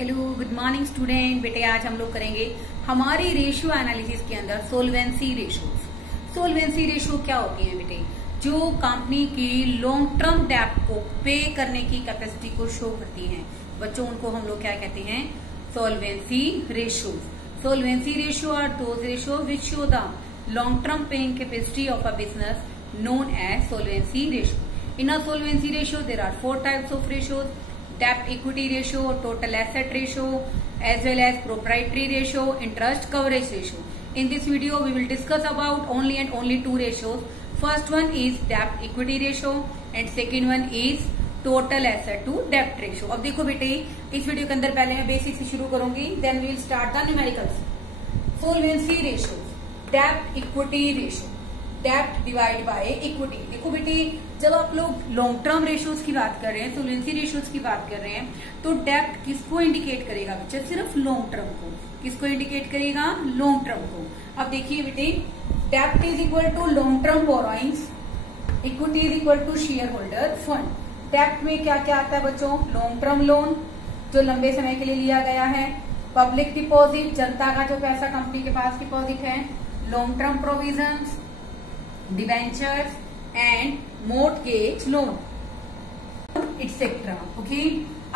Hello, good morning student. बेटे आज हम लोग करेंगे हमारी रेशियो एनालिसिस के अंदर सोल्वेंसी रेशियोज। सोल्वेंसी रेशियो क्या होती है बेटे? जो कंपनी की लॉन्ग टर्म डेब्ट को पे करने की कैपेसिटी को शो करती हैं बच्चों, उनको हम लोग क्या कहते हैं? Solvency ratio. Solvency ratio are those ratio which show the long term paying capacity of a business known as solvency ratio. In a solvency ratio, there are 4 types of ratios: debt equity ratio, total asset ratio, as well as proprietary ratio, interest coverage ratio. In this video, we will discuss about only and only 2 ratios. First one is debt equity ratio and second one is total asset to debt ratio. अब देखो बेटे, इस video के अंदर पहले मैं basic से शुरू करूंगी, then we will start the numericals. Solvency ratio, debt equity ratio. डेप्ट डिवाइड बाय इक्विटी। देखो बेटे, जब आप लोग लॉन्ग टर्म रेशियोज की बात कर रहे हैं, सोल्वेंसी रेशियोज की बात कर रहे हैं, तो डेप्ट किसको इंडिकेट करेगा बच्चा? सिर्फ लॉन्ग टर्म को। किसको इंडिकेट करेगा? लॉन्ग टर्म को। अब देखिए बेटे, डेप्ट is equal to long term borrowings, equity is equal to share holder fund. डेप्ट में क्या क्या आता है बच्चों? लॉन्ग टर्म लोन जो लंबे समय के लिए लिया गया है, पब्लिक डिपॉजिट जनता का जो पैसा कंपनी के पास डिपॉजिट है, long term provisions, debentures and mortgage loan etcetera. Okay,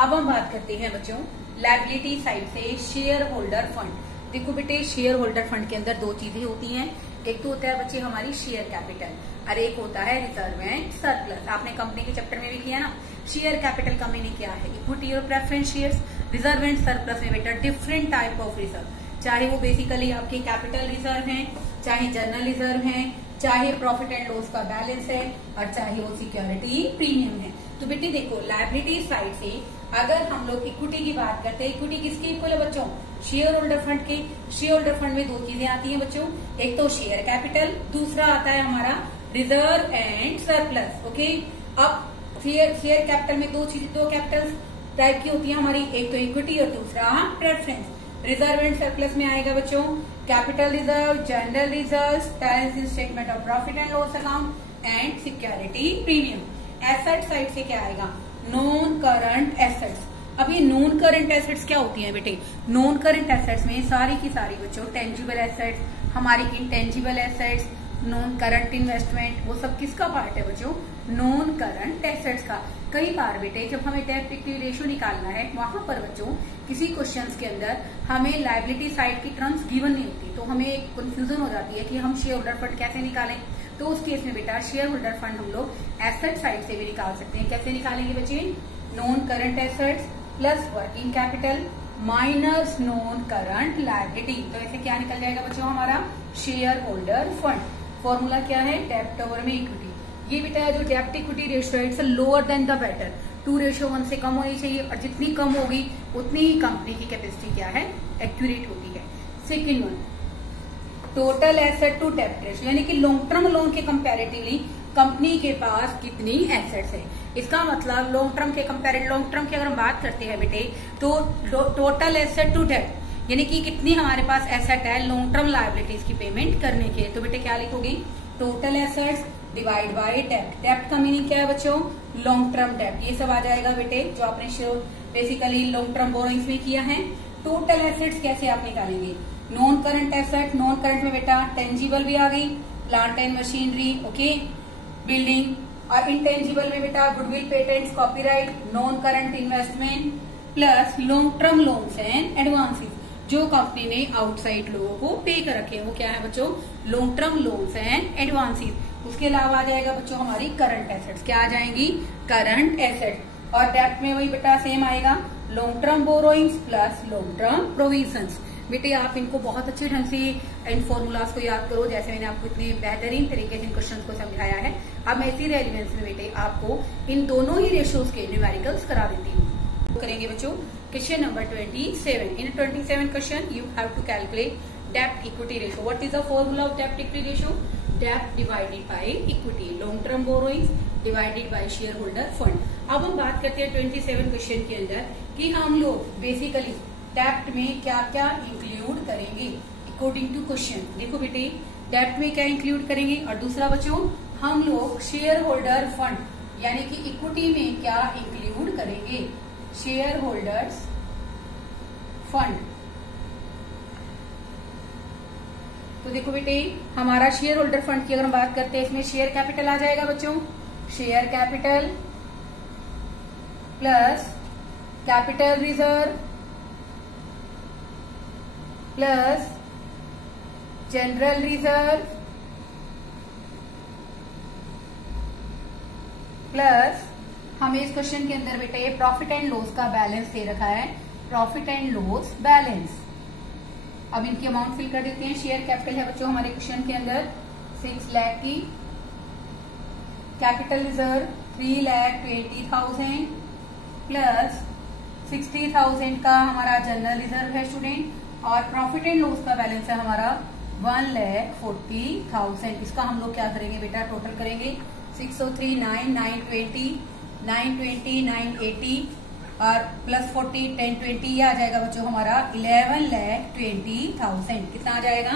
अब हम बात करते हैं बच्चों लायबिलिटी साइड से शेयर होल्डर फंड। देखो बेटे, शेयर होल्डर फंड के अंदर 2 चीजें होती हैं। एक तो होता है बच्चे हमारी शेयर कैपिटल और एक होता है रिजर्व एंड सरप्लस। आपने कंपनी के चैप्टर में भी किया ना। शेयर कैपिटल का मीनिंग क्या है? इक्विटी और preference shares. Reserve and surplus में बेटा डिफरेंट टाइप ऑफ रिजर्व, चाहे वो बेसिकली आपके कैपिटल रिजर्व हैं, चाहे जनरल रिजर्व हैं, चाहे प्रॉफिट एंड लॉस का बैलेंस है और चाहे वो सिक्योरिटी प्रीमियम है। तो बेटे देखो, लायबिलिटी साइड से अगर हम लोग इक्विटी की बात करते हैं, इक्विटी किसके इक्वल है बच्चों? शेयर होल्डर फंड के। शेयर होल्डर फंड में 2 चीजें आती हैं बच्चों, एक तो शेयर कैपिटल, दूसरा आता है हमारा रिजर्व एंड सरप्लस। ओके, अब शेयर कैपिटल में 2 कैपिटल टाइप की होती है हमारी, एक तो इक्विटी और दूसरा प्रेफरेंस। रिजर्व एंड सरप्लस में आएगा बच्चों capital reserve, general reserve, balance statement of profit and loss account and security premium. Asset side से क्या आएगा? Non current assets. अब ये नॉन करंट एसेट्स क्या होती हैं बेटे? नॉन करंट एसेट्स में सारी की सारी बच्चों टेंजिबल एसेट्स, हमारी intangible assets, non current investment, वो सब किसका पार्ट है बच्चों? नॉन करंट एसेट्स का। कई बार बेटे जब हमें डेब्ट इक्विटी रेशियो निकालना है, वहां पर बच्चों किसी क्वेश्चंस के अंदर हमें लायबिलिटी साइड की टर्म्स गिवन नहीं होती, तो हमें एक कंफ्यूजन हो जाती है कि हम शेयर होल्डर फंड कैसे निकालें। तो उस केस में बेटा शेयर होल्डर फंड हम लोग एसेट साइड से भी निकाल सकते हैं। कैसे निकालेंगे बच्चे? Non current assets plus working capital minus non current liability. तो ऐसे क्या निकल जाएगा बच्चों हमारा? Share holder fund. फॉर्मूला क्या है? डेब्ट ओवर में इक्विटी। ये बेटा जो डेब्ट इक्विटी रेशियो है, it's lower than the better. 2:1 से कम होनी चाहिए और जितनी कम होगी उतनी ही कंपनी की कैपेसिटी क्या है? एक्यूरेट होती है। Second one, total asset to डेब्ट रेशियो, यानी कि लॉन्ग टर्म लोन के कंपैरेटिवली कंपनी के पास कितनी एसेट्स है। इसका मतलब लॉन्ग टर्म की अगर हम बात करते हैं बेटे, तो टोटल एसेट टू डेब्ट यानी कि कितनी हमारे पास एसेट है लॉन्ग टर्म लायबिलिटीज की पेमेंट करने के। तो बेटे क्या लिखोगे? टोटल एसेट्स डिवाइड बाय डेब्ट। डेब्ट का मीनिंग क्या है बच्चों? लॉन्ग टर्म डेब्ट। ये सब आ जाएगा बेटे जो आपने बेसिकली लॉन्ग टर्म बोरोइंग्स में किया है। टोटल एसेट्स कैसे आप निकालेंगे? Non current asset, non current में बेटा टेंजिबल भी आ गई, plant and machinery, okay, building, और इंटेंजिबल में बेटा goodwill, patents, copyright, non current investment plus long term loans and advances जो कंपनी ने आउटसाइड लोगों को पे कर रखे हैं, वो क्या है बच्चों? Long term loans and advances. उसके अलावा आ जाएगा बच्चों हमारी करंट एसेट्स। क्या आ जाएंगी? Current asset. और डेब्ट में वही बेटा सेम आएगा, long term borrowings plus long term provisions. बेटे आप इनको बहुत अच्छे ढंग से इन फॉर्मूलाज को याद करो, जैसे मैंने आपको इतने बेहतरीन तरीके से इन क्वेश्चन को समझाया है। अब मैं इसी रेलिवेंस में बेटे आपको इन दोनों ही रेशियोज के न्यूमेरिकल्स करा देती हूँ। करेंगे बच्चों question number 27। In 27 question you have to calculate डेब्ट equity ratio. What is the formula of डेब्ट इक्विटी रेशियो? डेब्ट divided by equity, long term borrowings divided by share holder fund. अब हम बात करते हैं 27 क्वेश्चन के अंदर कि हम लोग बेसिकली डेब्ट में क्या क्या इंक्लूड करेंगे अकॉर्डिंग टू क्वेश्चन। देखो बेटे, डेब्ट में क्या इंक्लूड करेंगे, और दूसरा बच्चों हम लोग शेयर होल्डर फंड यानी कि इक्विटी में क्या इंक्लूड करेंगे। Share holders fund. तो देखो बेटे, हमारा शेयर होल्डर फंड की अगर हम बात करते हैं, इसमें शेयर कैपिटल आ जाएगा बच्चों, share capital plus capital reserve plus general reserve plus हमें इस क्वेश्चन के अंदर बेटे प्रॉफिट एंड लॉस का बैलेंस दे रखा है, प्रॉफिट एंड लॉस बैलेंस। अब इनकी अमाउंट फिल कर देते हैं। शेयर कैपिटल है बच्चों हमारे क्वेश्चन के अंदर 6 लाख की, कैपिटल रिजर्व 3,20,000 प्लस 60,000 का हमारा जनरल रिजर्व है स्टूडेंट, और प्रॉफिट एंड लॉस का बैलेंस है हमारा 1,40,000। इसका हम लोग क्या करेंगे बेटा, टोटल करेंगे 603, 920, 980 और प्लस 40, 1020, ये आ जाएगा बच्चों हमारा 11,20,000। कितना आ जाएगा,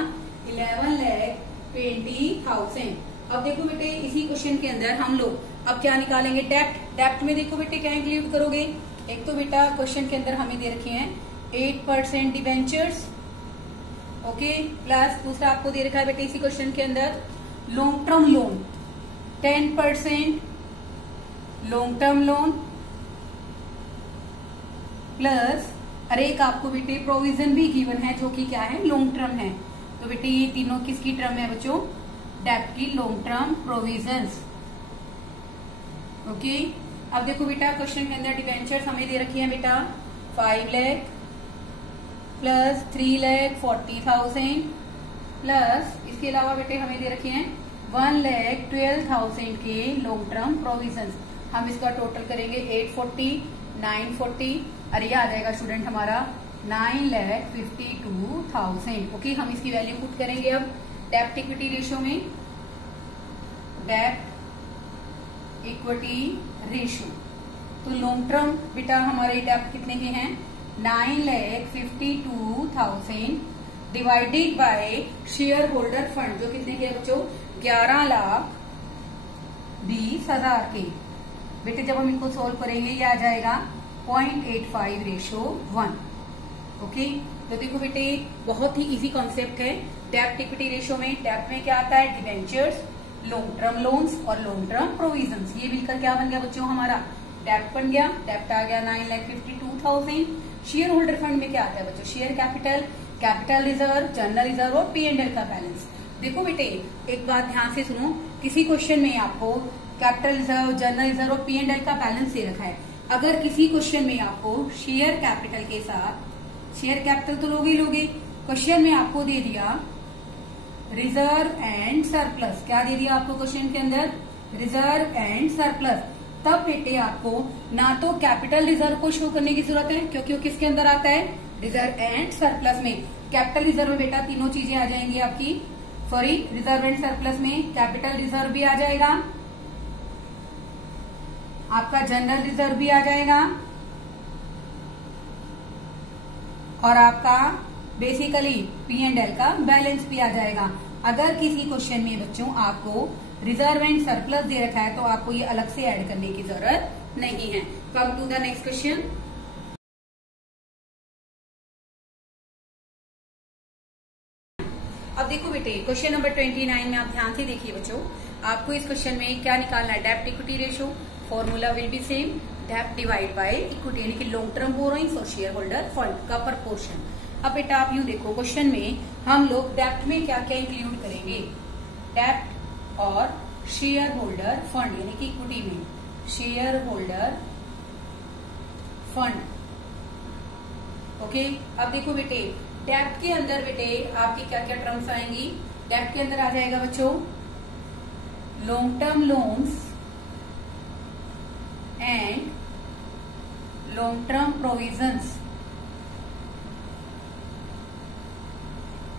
11,20,000। अब देखो बेटे, इसी क्वेश्चन के अंदर हम लोग अब क्या निकालेंगे, डेप्ट। डेप्ट में देखो बेटे क्या इंक्लूड करोगे, एक तो बेटा क्वेश्चन के अंदर हमें दे रखे हैं 8% डिबेंचर्स, ओके, प्लस दूसरा आपको दे रखा है बेटे इसी क्वेश्चन के अंदर long term loan 10% long term loan plus, और एक आपको बेटे प्रोविजन भी गिवन है जो कि क्या है, लॉन्ग टर्म है। तो बेटे ये तीनों किसकी टर्म है बच्चों, डेप्ट की लॉन्ग टर्म प्रोविजंस, ओके। अब देखो बेटा क्वेश्चन के अंदर डिबेंचर्स हमें दे रखी है बेटा 5 लाख प्लस 3,40,000 प्लस इसके अलावा बेटे हमें दे रखे हैं 1,12,000 के लॉन्ग टर्म प्रोविजंस। हम इसका टोटल करेंगे 840, 940 और ये आ जाएगा स्टूडेंट हमारा 9,52,000। ओके, हम इसकी वैल्यू पुट करेंगे अब डेप्ट इक्विटी रेशियो में, डेप्ट इक्विटी रेशियो। तो लॉन्ग टर्म बेटा हमारे डेप्ट कितने के हैं, 9,52,000 divided by share holder fund जो कितने के हैं बच्चों, 11,20,000 के। बेटे जब हम इनको सोल्व करेंगे ये आ जाएगा 0.85:1। ओके, तो देखो बेटे बहुत ही इजी कॉन्सेप्ट है डेप्ट इक्विटी रेशियो में। डेप्ट में क्या आता है, डिबेंचर्स, लॉन्ग टर्म लोन्स और लॉन्ग टर्म प्रोविजंस। ये मिलकर क्या बन गया बच्चों हमारा डेप्ट बन गया। डेप्ट आ गया 9,52,000। शेयर होल्डर फंड में क्या आता है बच्चों, share capital, capital reserve, general reserve और P&L का बैलेंस। देखो बेटे एक बात ध्यान से सुनो, किसी क्वेश्चन में आपको कैपिटल रिजर्व, जनरल रिजर्व और P&L का बैलेंस दे रखा है। अगर किसी क्वेश्चन में आपको शेयर कैपिटल के साथ, शेयर कैपिटल तो लोगे ही लोगे, क्वेश्चन में आपको दे दिया रिजर्व एंड सरप्लस, क्या दे दिया आपको क्वेश्चन के अंदर, रिजर्व एंड सरप्लस, तब बेटे आपको ना तो कैपिटल रिजर्व को शो करने की जरूरत है क्योंकि वो किसके अंदर आता है, रिजर्व एंड सरप्लस में। कैपिटल रिजर्व में बेटा तीनों चीजें आ जाएंगी आपकी, सॉरी रिजर्व एंड सरप्लस में कैपिटल रिजर्व भी आ जाएगा, आपका जनरल रिजर्व भी आ जाएगा और आपका बेसिकली P&L का बैलेंस भी आ जाएगा। अगर किसी क्वेश्चन में बच्चों आपको रिजर्व एंड सरप्लस दे रखा है तो आपको ये अलग से ऐड करने की जरूरत नहीं है। Come to the next question. अब देखो बेटे क्वेश्चन नंबर 29 में आप ध्यान से देखिए बच्चों, आपको इस क्वेश्चन में क्या निकालना है, डेप्ट equity ratio. Formula will be same, dept divide by equity यानी कि लॉन्ग टर्म बोरोइंग्स और शेयर होल्डर फंड का प्रपोर्शन। अब बेटा आप यूं देखो क्वेश्चन में हम लोग डेप्ट में क्या क्या इंक्लूड करेंगे, डेप्ट और शेयर होल्डर फंड यानी कि इक्विटी में शेयर होल्डर फंड। ओके, अब देखो बेटे डेप्ट के अंदर बेटे आपकी क्या क्या टर्म्स आएंगी, डेप्ट के अंदर आ जाएगा बच्चों long term loans and long term provisions,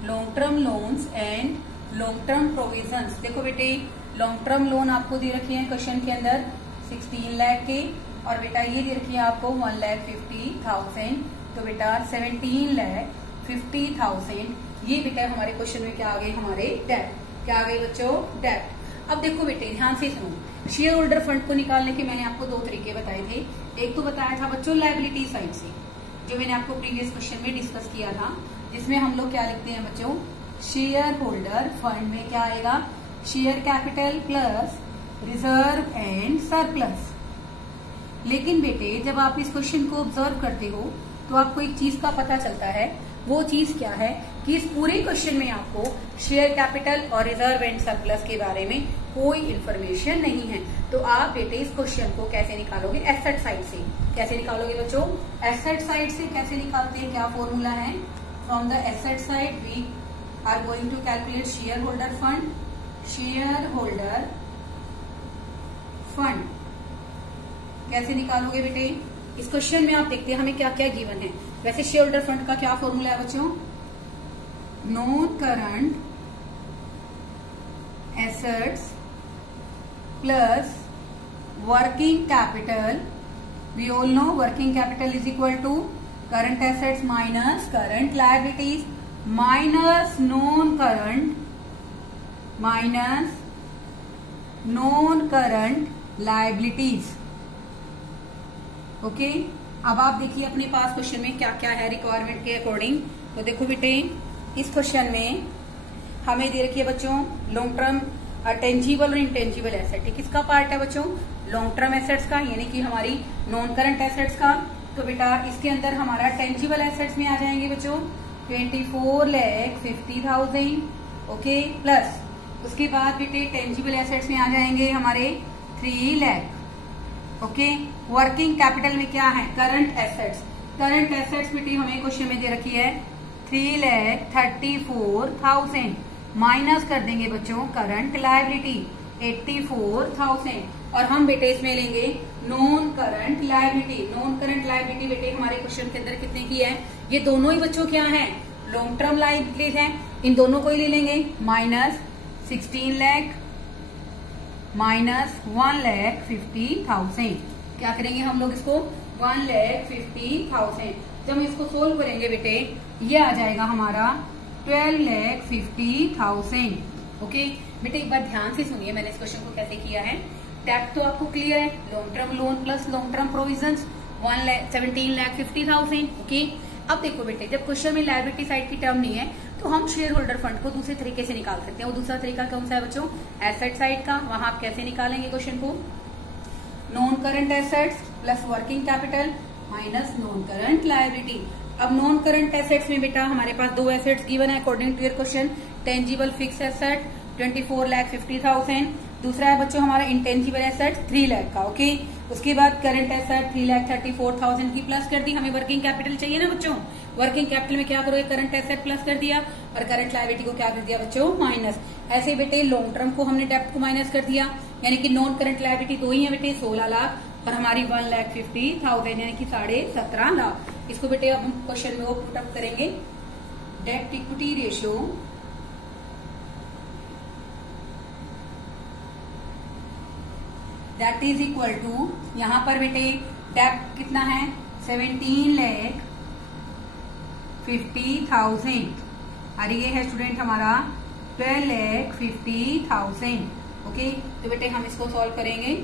long term loans and long term provisions. देखो बेटे लॉन्ग टर्म लोन आपको दे रखे हैं क्वेश्चन के अंदर 16 लाख के, और बेटा ये दे रखी है आपको 1,50,000, तो बेटा 17,50,000 ये बेटा हमारे क्वेश्चन में क्या आ गए, हमारे डेप्ट। क्या आ गए बच्चों, डेप्ट। अब देखो बेटे ध्यान से सुनो, शेयर होल्डर फंड को निकालने के मैंने आपको दो तरीके बताए थे। एक तो बताया था बच्चों लायबिलिटी साइड से, जो मैंने आपको प्रीवियस क्वेश्चन में डिस्कस किया था, जिसमें हम लोग क्या लिखते हैं बच्चों, शेयर होल्डर फंड में क्या आएगा, share capital plus reserve and surplus. लेकिन बेटे जब आप इस क्वेश्चन को ऑब्जर्व करते हो तो आपको एक चीज का पता चलता है। वो चीज क्या है कि इस पूरे क्वेश्चन में आपको शेयर कैपिटल और रिजर्व एंड सरप्लस के बारे में कोई इन्फॉर्मेशन नहीं है। तो आप बेटे इस क्वेश्चन को कैसे निकालोगे, एसेट साइड से। कैसे निकालोगे बच्चों, एसेट साइड से कैसे निकालते हैं, क्या फॉर्मूला है, from the asset side we are going to calculate share holder fund. Share holder fund कैसे निकालोगे बेटे, इस क्वेश्चन में आप देखते हैं हमें क्या क्या गिवन है। वैसे शेयर होल्डर फंड का क्या फॉर्मूला है बच्चों, non current assets plus working capital. We all know working capital is equal to current assets minus current liabilities minus non current liabilities. Okay, अब आप देखिए अपने पास क्वेश्चन में क्या क्या है रिक्वायरमेंट के अकॉर्डिंग। तो देखो बेटे इस क्वेश्चन में हमें दे रखी है बच्चों लॉन्ग टर्म टेंजिबल और इंटेंजिबल एसेट। किसका पार्ट है बच्चों, लॉन्ग टर्म एसेट्स का, यानी कि हमारी नॉन करंट एसेट्स का। तो बेटा इसके अंदर हमारा टेंजिबल एसेट्स में आ जाएंगे बच्चों 24,50,000। ओके, प्लस उसके बाद बेटे टेंजिबल एसेट्स में आ जाएंगे हमारे 3 लाख। ओके, वर्किंग कैपिटल में क्या है, करंट एसेट्स। करंट एसेट्स बेटी हमें क्वेश्चन में दे रखी है 3,34,000 माइनस कर देंगे बच्चों करंट लायबिलिटी 84,000 और हम बेटे इसमें लेंगे non current liability. Non current liability बेटे हमारे क्वेश्चन के अंदर कितने की है, ये दोनों ही बच्चों क्या है, लॉन्ग टर्म लायबिलिटीज हैं, इन दोनों को ही ले लेंगे। Minus 16 lakh minus 1,50,000। क्या करेंगे हम लोग इसको 1,50,000। जब हम इसको सोल्व करेंगे बेटे ये आ जाएगा हमारा 12,50,000। ओके बेटे एक बार ध्यान से सुनिए मैंने इस क्वेश्चन को कैसे किया है। डेप्थ तो आपको क्लियर है, long term loan plus long term provisions 17,50,000। Okay, अब देखो बेटे जब क्वेश्चन में लायबिलिटी साइड की टर्म नहीं है तो हम शेयर होल्डर फंड को दूसरे तरीके से निकाल सकते हैं। वो दूसरा तरीका कौन सा है बच्चों, एसेट साइड का। वहां आप कैसे निकालेंगे क्वेश्चन को, non current assets plus working capital minus non current liability. अब नॉन करंट एसेट्स में बेटा हमारे पास 2 एसेट्स गिवन है according to your question, tangible fix asset 24,50,000, दूसरा है बच्चों हमारा इंटेंजिबल एसेट 3 लाख का। ओके, उसके बाद करंट एसेट 3,34,000 की प्लस कर दी। हमें वर्किंग कैपिटल चाहिए ना बच्चों, वर्किंग कैपिटल में क्या करोगे, करंट एसेट प्लस कर दिया और करंट लायबिलिटी को क्या कर दिया बच्चों, माइनस। ऐसे बेटे लॉन्ग टर्म को हमने डेप्थ को माइनस कर दिया, यानी कि नॉन करंट लायबिलिटी 2 ही है बेटे 16 लाख और हमारी 1,50,000 यानी कि 17.5 लाख। इसको बेटे अब हम क्वेश्चन में वो पुट अप करेंगे, डेप्ट equity ratio that is equal to, यहाँ पर बेटे डेप्ट कितना है 17,50,000 और ये है स्टूडेंट हमारा 12,50,000। ओके, तो बेटे हम इसको सॉल्व करेंगे।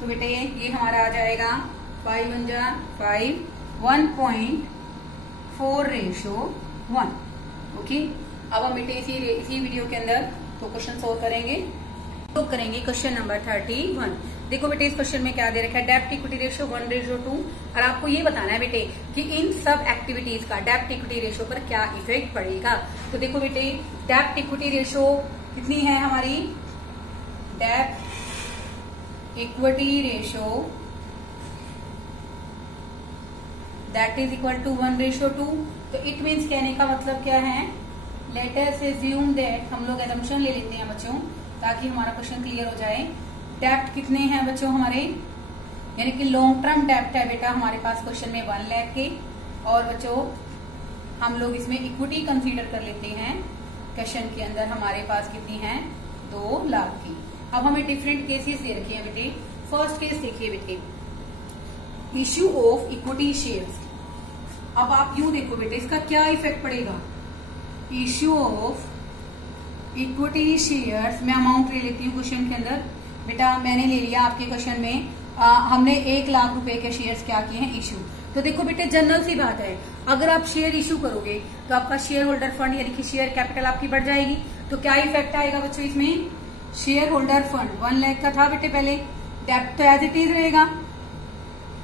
तो बेटे ये हमारा आ जाएगा 5 1.4:1। ओके, अब हम बेटे इसी वीडियो के अंदर तो क्वेश्चन सोल्व करेंगे। तो करेंगे क्वेश्चन नंबर 31। देखो बेटे इस क्वेश्चन में क्या दे रखा है, डेप्ट इक्विटी रेशियो 1:2 और आपको ये बताना है बेटे कि इन सब एक्टिविटीज का डेप्ट इक्विटी रेशियो पर क्या इफेक्ट पड़ेगा। तो देखो बेटे डेप्ट इक्विटी रेशियो कितनी है हमारी, डेप्ट equity ratio that is equal to 1:2। तो इट मीन्स कहने का मतलब क्या है, लेट अस अज्यूम दैट, हम लोग एजम्पशन ले लेते हैं बच्चों ताकि हमारा क्वेश्चन क्लियर हो जाए। डेप्ट कितने हैं बच्चों हमारे, यानी कि लॉन्ग टर्म डेप्ट है बेटा हमारे पास क्वेश्चन में 1 लाख के, और बच्चों हम लोग इसमें इक्विटी कंसीडर कर लेते हैं। क्वेश्चन के अंदर हमारे पास कितनी है 2 लाख की। अब हमें डिफरेंट केसेस दे रखे हैं बेटे। फर्स्ट केस देखिए बेटे, इश्यू ऑफ इक्विटी शेयर्स। अब आप यूं देखो बेटे इसका क्या इफेक्ट पड़ेगा, इश्यू ऑफ इक्विटी शेयर्स। मैं अमाउंट ले लेती हूँ क्वेश्चन के अंदर बेटा, मैंने ले लिया आपके क्वेश्चन में हमने 1 लाख रुपए के शेयर्स क्या किए हैं, इश्यू। तो देखो बेटे जनरल सी बात है, अगर आप शेयर इश्यू करोगे तो आपका शेयर होल्डर फंड यानी कि शेयर कैपिटल आपकी बढ़ जाएगी। तो क्या इफेक्ट आएगा बच्चों इसमें, शेयर होल्डर फंड 1 लाख का था बेटे पहले, डेप्ट तो एज इट इज रहेगा।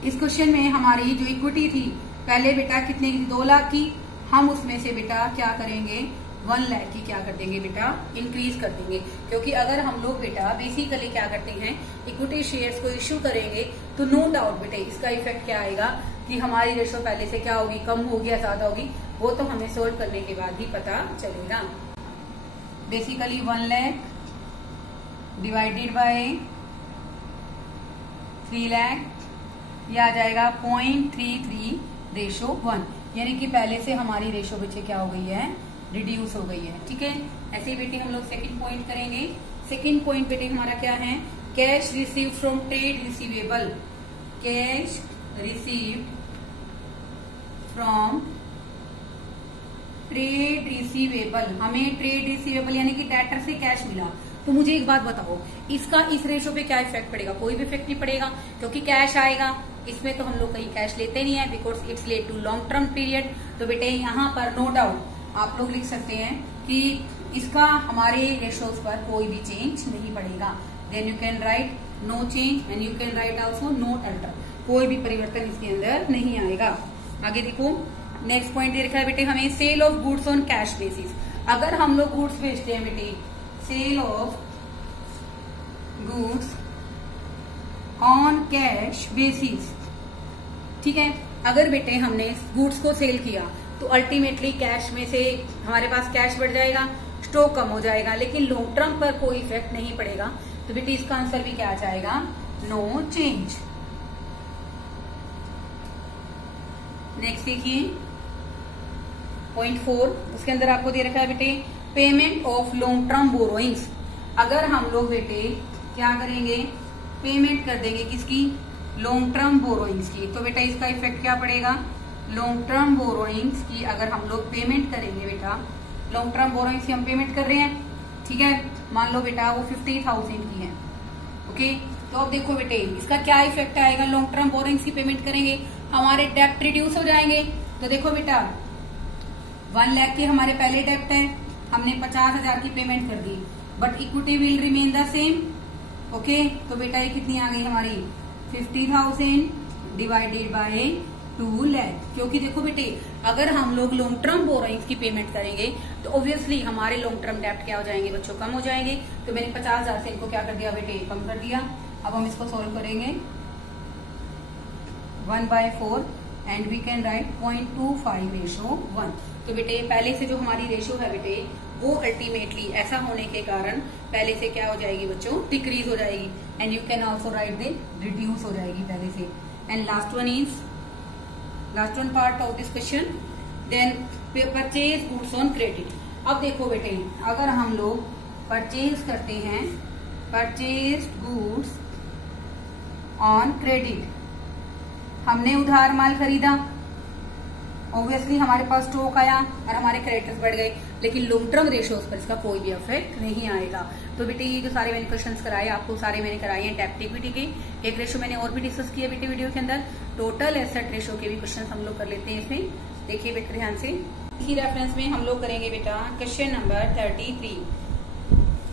इस क्वेश्चन में हमारी जो इक्विटी थी पहले बेटा कितने की, 2 लाख की, हम उसमें से बेटा क्या करेंगे 1 लाख की क्या कर देंगे बेटा, इंक्रीज कर देंगे। क्योंकि अगर हम लोग बेटा बेसिकली क्या करते हैं, इक्विटी शेयर्स को इश्यू करेंगे तो नो डाउट बेटे इसका इफेक्ट क्या आएगा कि हमारी रेशो पहले से क्या होगी, कम होगी या ज्यादा होगी, वो तो हमें सोल्व करने के बाद ही पता चलेगा। Basically 1 lakh divided by 3 lakh, यह आ जाएगा 0.33:1, यानी कि पहले से हमारी रेशो बच्चे क्या हो गई है, रिड्यूस हो गई है। ठीक है, ऐसे ही बेटे हम लोग सेकंड पॉइंट करेंगे। सेकंड पॉइंट बेटे हमारा क्या है, cash receive from trade receivable, cash receive from trade receivable, हमें ट्रेड रिसीवेबल यानी कि डेटर से कैश मिला। तो मुझे एक बात बताओ, इसका इस रेशो पे क्या इफेक्ट पड़ेगा, कोई भी इफेक्ट नहीं पड़ेगा क्योंकि कैश आएगा। इसमें तो हम लोग कहीं कैश लेते नहीं है because it's related to long term period. तो बेटे यहाँ पर नो डाउट आप लोग लिख सकते हैं कि इसका हमारे रेशोज पर कोई भी चेंज नहीं पड़ेगा। Then you can write no change and you can write also not alter, कोई भी परिवर्तन इसके अंदर नहीं आएगा। आगे देखो नेक्स्ट पॉइंट दे रखा है बेटे हमें, sale of goods on cash basis. अगर हम लोग गुड्स बेचते हैं बेटे, sale of goods on cash basis, ठीक है। अगर बेटे हमने गुड्स को सेल किया तो अल्टीमेटली कैश में से हमारे पास कैश बढ़ जाएगा, स्टॉक कम हो जाएगा, लेकिन लॉन्ग टर्म पर कोई इफेक्ट नहीं पड़ेगा। तो बेटे इसका आंसर भी क्या आ जाएगा, नो चेंज। नेक्स्ट देखिए पॉइंट 4, उसके अंदर आपको दे रखा है बेटे payment of long term borrowings. अगर हम लोग बेटे क्या करेंगे, पेमेंट कर देंगे किसकी, लॉन्ग टर्म बोरोइंग्स की, तो बेटा इसका इफेक्ट क्या पड़ेगा, लॉन्ग टर्म बोरोइंग्स की अगर हम लोग पेमेंट करेंगे बेटा, लॉन्ग टर्म बोरोइंग्स की हम पेमेंट कर रहे हैं, ठीक है, मान लो बेटा वो 50,000 की है, ओके। तो अब देखो बेटे इसका क्या इफेक्ट आएगा, लॉन्ग टर्म बोरोइंग्स की पेमेंट करेंगे हमारे डेप्ट रिड्यूस हो जाएंगे। तो देखो बेटा 1 लाख की हमारे पहले डेप्ट है, हमने 50,000 की पेमेंट कर दी, but equity will remain the same, okay. तो बेटा ये कितनी आ गई हमारी 50,000 डिवाइडेड बाय 2 लाख। क्योंकि देखो बेटे अगर हम लोग लॉन्ग टर्म बोरोइंग्स की पेमेंट करेंगे तो ऑब्वियसली हमारे लॉन्ग टर्म डेप्ट क्या हो जाएंगे बच्चों, कम हो जाएंगे। तो मैंने 50,000 से इनको क्या कर दिया बेटे, कम कर दिया। अब हम इसको सोल्व करेंगे 1/4 एंड वी कैन राइट 0.25:1। तो बेटे पहले से जो हमारी रेशो है बेटे वो अल्टीमेटली ऐसा होने के कारण पहले से क्या हो जाएगी बच्चों, डिक्रीज हो जाएगी, and you can also write the reduce हो जाएगी पहले से। And last one part of this question, then purchase goods on credit. अब देखो बेटे अगर हम लोग परचेज करते हैं, परचेज गुड्स ऑन क्रेडिट, हमने उधार माल खरीदा, ऑब्वियसली हमारे पास स्टॉक आया और हमारे क्रेडिटर्स बढ़ गए, लेकिन लॉन्ग टर्म रेशियोज पर इसका कोई भी इफेक्ट नहीं आएगा। तो बेटे ये जो सारे मैंने क्वेश्चंस कराए आपको, सारे मैंने कराए हैं डेप्ट इक्विटी के। एक रेशो मैंने और भी डिस्कस किया बेटे वीडियो के अंदर, टोटल एसेट रेशो के भी क्वेश्चन हम लोग कर लेते हैं इसमें। देखिए बेटे ध्यान से, इसी रेफरेंस में हम लोग करेंगे बेटा क्वेश्चन नंबर 33।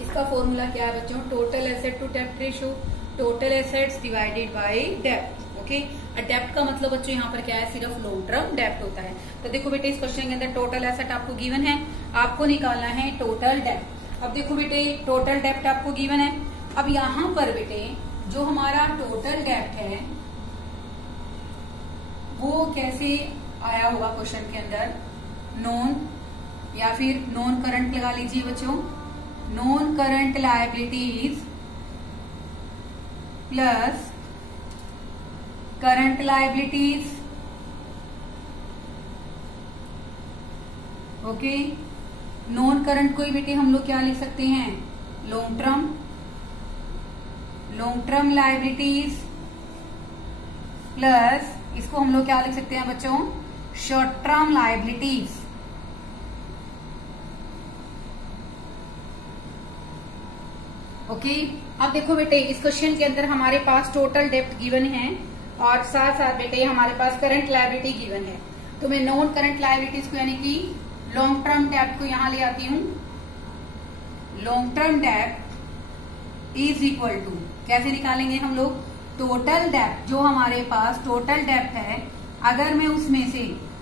इसका फॉर्मूला क्या है बच्चों, total asset to dept ratio, total assets divided by dept, okay. डेप्ट का मतलब बच्चों यहाँ पर क्या है, सिर्फ लॉन्ग टर्म डेप्ट होता है। तो देखो बेटे इस क्वेश्चन के अंदर टोटल एसेट आपको गिवन है, आपको निकालना है टोटल डेप्ट। अब देखो बेटे टोटल डेप्ट आपको गिवन है, अब यहाँ पर बेटे जो हमारा टोटल डेप्ट है वो कैसे आया होगा क्वेश्चन के अंदर, नॉन या फिर नॉन करंट लगा लीजिए बच्चों, non current liabilities plus current liabilities, okay. Non current को ही बेटे हम लोग क्या लिख सकते हैं, लॉन्ग टर्म लायबिलिटीज प्लस इसको हम लोग क्या लिख सकते हैं बच्चों, शॉर्ट टर्म लायबिलिटीज। ओके, अब देखो बेटे इस क्वेश्चन के अंदर हमारे पास टोटल डेप्ट गिवन है और साथ साथ बेटे हमारे पास करंट लायबिलिटी गिवन है। तो मैं नॉन करंट लायबिलिटीज को यानी कि लॉन्ग टर्म डेप्ट को यहां ले आती हूं। लॉन्ग टर्म डेप्ट इज इक्वल टू, कैसे निकालेंगे हम लोग, टोटल डेप्ट, जो हमारे पास टोटल डेप्ट है अगर मैं उसमें से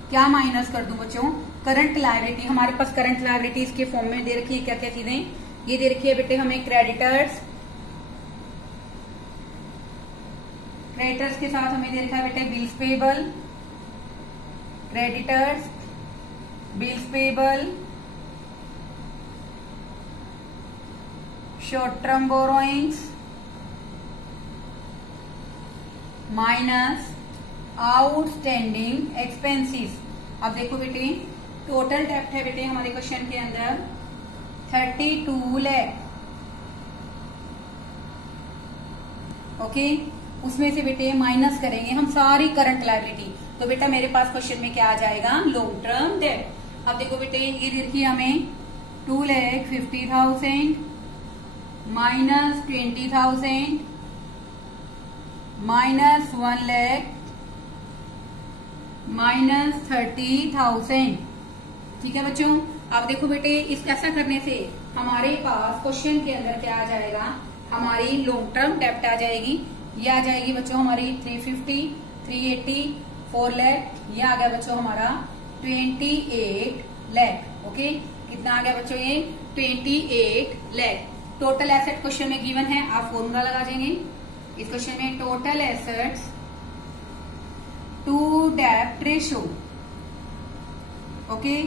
क्या माइनस कर दूं बच्चों, करंट लायबिलिटी। हमारे पास करंट लायबिलिटीज के फॉर्म में दे रखी है क्या क्या चीजें, ये दे रखी है बेटे हमें क्रेडिटर्स, क्रेडिटर्स के साथ हमें दे रखा है बेटे bills payable, creditors, bills payable, short term borrowings minus outstanding expenses. अब देखो बेटे टोटल डेप्ट है बेटे हमारे क्वेश्चन के अंदर 32 लाख। ओके, उसमें से बेटे माइनस करेंगे हम सारी करंट लायबिलिटी, तो बेटा मेरे पास क्वेश्चन में क्या आ जाएगा, लॉन्ग टर्म डेप्ट। अब देखो बेटे ये देखिए हमें 2,50,000 माइनस 20,000 माइनस 1 लाख माइनस 30,000। ठीक है बच्चों, अब देखो बेटे इस ऐसा करने से हमारे पास क्वेश्चन के अंदर क्या आ जाएगा, हमारी लॉन्ग टर्म डेप्ट आ जाएगी। ये आ जाएगी बच्चों हमारी 350, 380, 4 लाख। ये आ गया बच्चों हमारा 28 लाख। ओके, कितना आ गया बच्चों ये 28 लाख। टोटल एसेट क्वेश्चन में गिवन है, आप फॉर्मूला लगा देंगे इस क्वेश्चन में, टोटल एसेट्स टू डेप्ट रेशियो। ओके,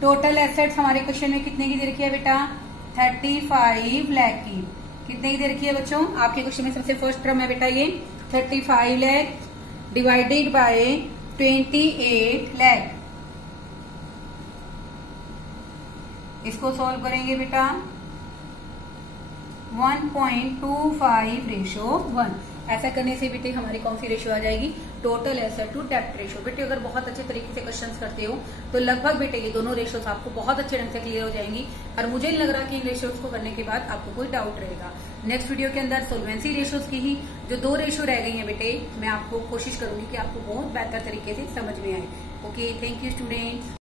टोटल एसेट्स हमारे क्वेश्चन में कितने की दे रखी है बेटा, 35 लाख की। कितने की दे रखी है बच्चों, आपके क्वेश्चन में सबसे फर्स्ट टर्म है बेटा ये 35 लाख डिवाइडेड बाय 28 लाख। इसको सॉल्व करेंगे बेटा 1.25:1। ऐसा करने से बेटे हमारी कौन सी रेशियो आ जाएगी, टोटल एसेट टू डेप्ट रेशियो। बेटे अगर बहुत अच्छे तरीके से क्वेश्चंस करते हो तो लगभग बेटे ये दोनों रेशियोस आपको बहुत अच्छे ढंग से क्लियर हो जाएंगी, और मुझे नहीं लग रहा कि इन रेशियोस को करने के बाद आपको कोई डाउट रहेगा। नेक्स्ट वीडियो के अंदर सोल्वेंसी रेशियोस की ही जो 2 रेशियो रह गई है बेटे, मैं आपको कोशिश करूंगी कि आपको बहुत बेहतर तरीके से समझ में आए। Okay, thank you students.